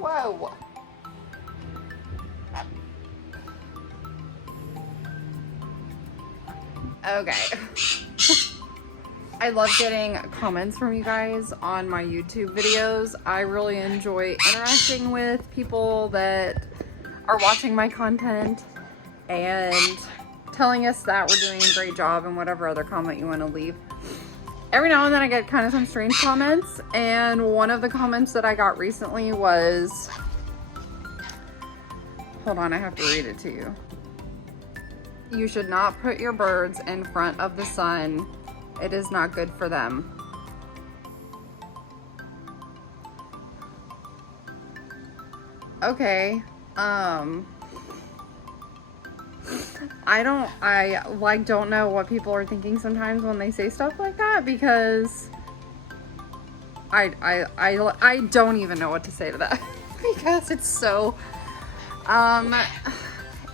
Whoa. Okay. I love getting comments from you guys on my YouTube videos. I really enjoy interacting with people that are watching my content and telling us that we're doing a great job and whatever other comment you want to leave. Every now and then I get kind of some strange comments, and one of the comments that I got recently was, hold on, I have to read it to you. You should not put your birds in front of the sun. It is not good for them. Okay. I don't know what people are thinking sometimes when they say stuff like that, because I don't even know what to say to that because it's so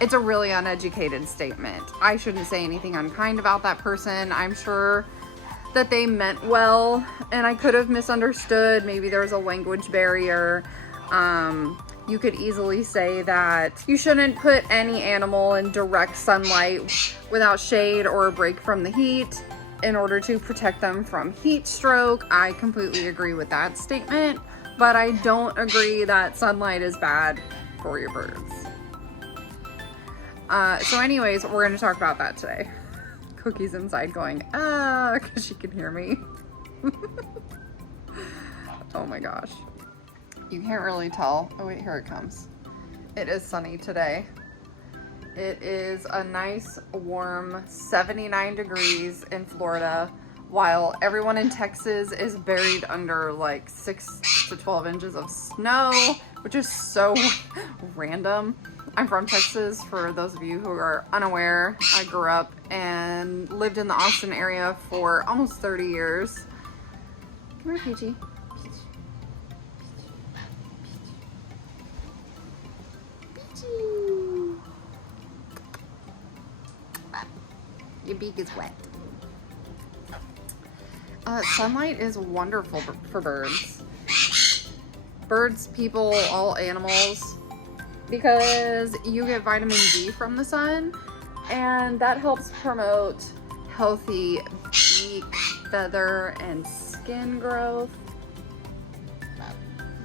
it's a really uneducated statement. I shouldn't say anything unkind about that person. I'm sure that they meant well, and I could have misunderstood. Maybe there's a language barrier. You could easily say that you shouldn't put any animal in direct sunlight without shade or a break from the heat in order to protect them from heat stroke. I completely agree with that statement, but I don't agree that sunlight is bad for your birds. So anyways, we're going to talk about that today. Cookie's inside going, because she can hear me. Oh my gosh. You can't really tell. Oh wait, here it comes. It is sunny today. It is a nice warm 79 degrees in Florida, while everyone in Texas is buried under like 6 to 12 inches of snow, which is so random. I'm from Texas, for those of you who are unaware. I grew up and lived in the Austin area for almost 30 years. Come here, Peachy. Your beak is wet. Sunlight is wonderful for birds. Birds, people, all animals, because you get vitamin D from the sun, and that helps promote healthy beak, feather, and skin growth.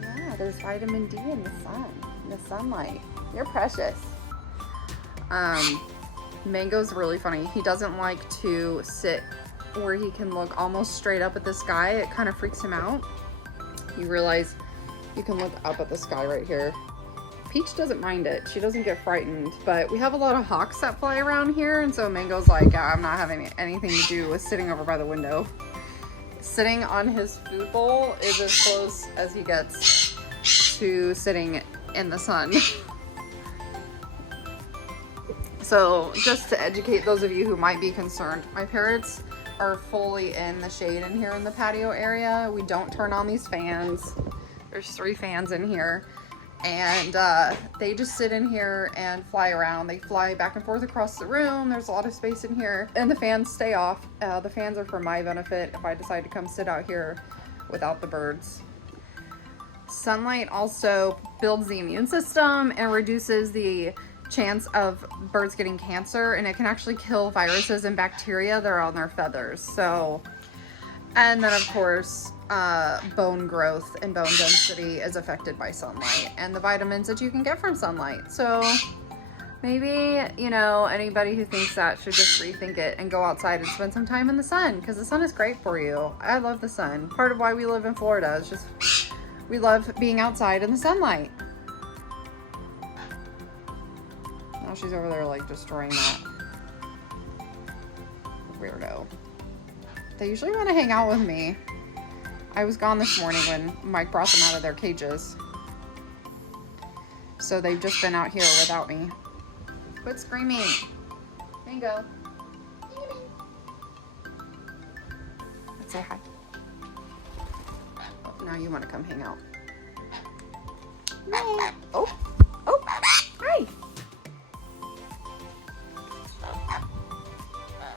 Yeah, there's vitamin D in the sun, in the sunlight. You're precious. Mango's really funny. He doesn't like to sit where he can look almost straight up at the sky. It kind of freaks him out. You realize you can look up at the sky right here. Peach doesn't mind it. She doesn't get frightened, but we have a lot of hawks that fly around here, and so Mango's like, yeah, I'm not having anything to do with sitting over by the window. Sitting on his food bowl is as close as he gets to sitting in the sun. So just to educate those of you who might be concerned, my parrots are fully in the shade in here in the patio area. We don't turn on these fans. There's 3 fans in here, and they just sit in here and fly around. They fly back and forth across the room. There's a lot of space in here, and the fans stay off. The fans are for my benefit if I decide to come sit out here without the birds. Sunlight also builds the immune system and reduces the chance of birds getting cancer, and it can actually kill viruses and bacteria that are on their feathers. So, and then of course, bone growth and bone density is affected by sunlight and the vitamins that you can get from sunlight. So maybe, you know, anybody who thinks that should just rethink it and go outside and spend some time in the sun, because the sun is great for you. I love the sun. Part of why we live in Florida is just we love being outside in the sunlight. Now she's over there like destroying that. Weirdo. They usually want to hang out with me. I was gone this morning when Mike brought them out of their cages. So they've just been out here without me. Quit screaming. Mango. Let's say hi. Oh, now you want to come hang out. No. Oh. Oh. Hi.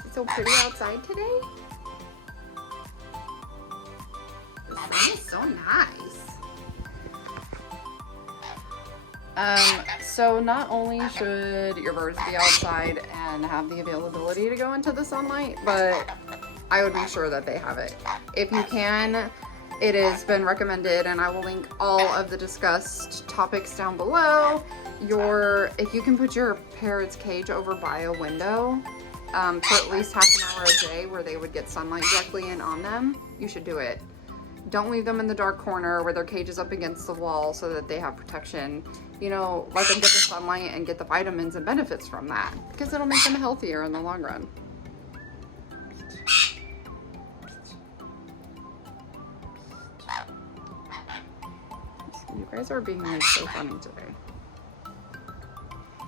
It's so pretty outside today. The sun is so nice. So not only should your birds be outside and have the availability to go into the sunlight, but I would make sure that they have it. If you can, it has been recommended, and I will link all of the discussed topics down below. If you can put your parrot's cage over by a window for at least half an hour a day where they would get sunlight directly in on them, you should do it. Don't leave them in the dark corner where their cage is up against the wall so that they have protection. You know, let them get the sunlight and get the vitamins and benefits from that, because it'll make them healthier in the long run. You guys are being like so funny today.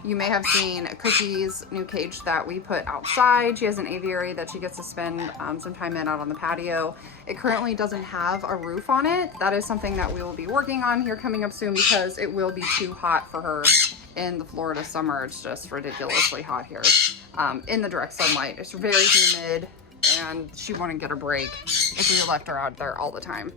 You may have seen Cookie's new cage that we put outside. She has an aviary that she gets to spend some time in out on the patio. It currently doesn't have a roof on it. That is something that we will be working on here coming up soon, because it will be too hot for her in the Florida summer. It's just ridiculously hot here in the direct sunlight. It's very humid and she wouldn't get a break if we left her out there all the time.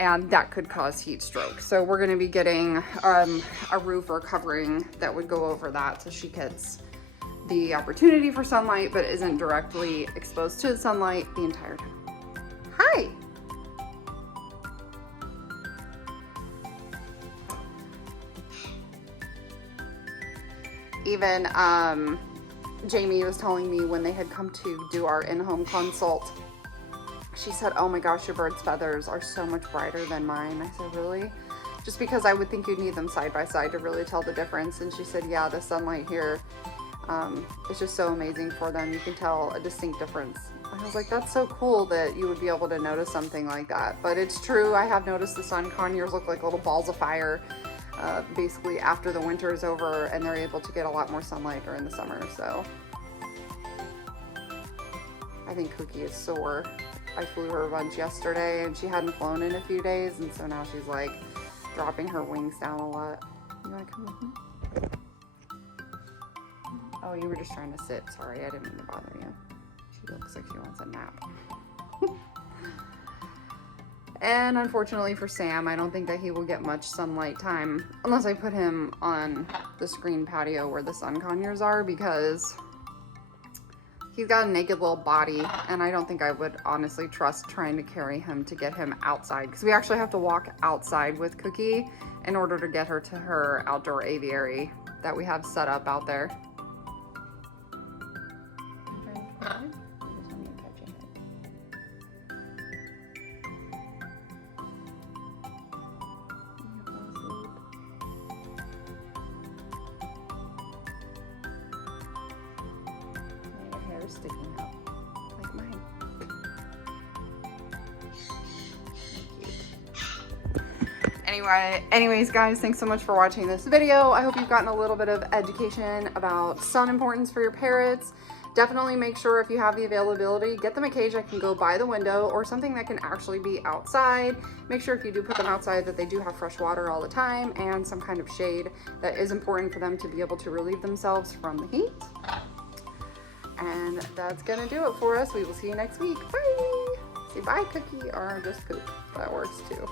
And that could cause heat stroke. So we're gonna be getting a roof or covering that would go over that so she gets the opportunity for sunlight but isn't directly exposed to the sunlight the entire time. Hi! Even Jamie was telling me when they had come to do our in-home consult, she said, oh my gosh, your bird's feathers are so much brighter than mine. I said, really? Just because I would think you'd need them side by side to really tell the difference. And she said, yeah, the sunlight here is just so amazing for them. You can tell a distinct difference. I was like, that's so cool that you would be able to notice something like that. But it's true, I have noticed the sun conures look like little balls of fire basically after the winter is over, and they're able to get a lot more sunlight during the summer. So I think Cookie is sore. I flew her a bunch yesterday and she hadn't flown in a few days, and so now she's like dropping her wings down a lot. You wanna come with me? Oh, you were just trying to sit. Sorry, I didn't mean to bother you. She looks like she wants a nap. And unfortunately for Sam, I don't think that he will get much sunlight time unless I put him on the screen patio where the sun conures are, because he's got a naked little body, and I don't think I would honestly trust trying to carry him to get him outside, because we actually have to walk outside with Cookie in order to get her to her outdoor aviary that we have set up out there. Sticking out like mine. Anyways guys, thanks so much for watching this video. I hope you've gotten a little bit of education about sun importance for your parrots. Definitely make sure, if you have the availability, get them a cage that can go by the window or something that can actually be outside. Make sure if you do put them outside that they do have fresh water all the time and some kind of shade. That is important for them to be able to relieve themselves from the heat. And that's gonna do it for us. We will see you next week. Bye! Say bye, Cookie, or just poop. That works too.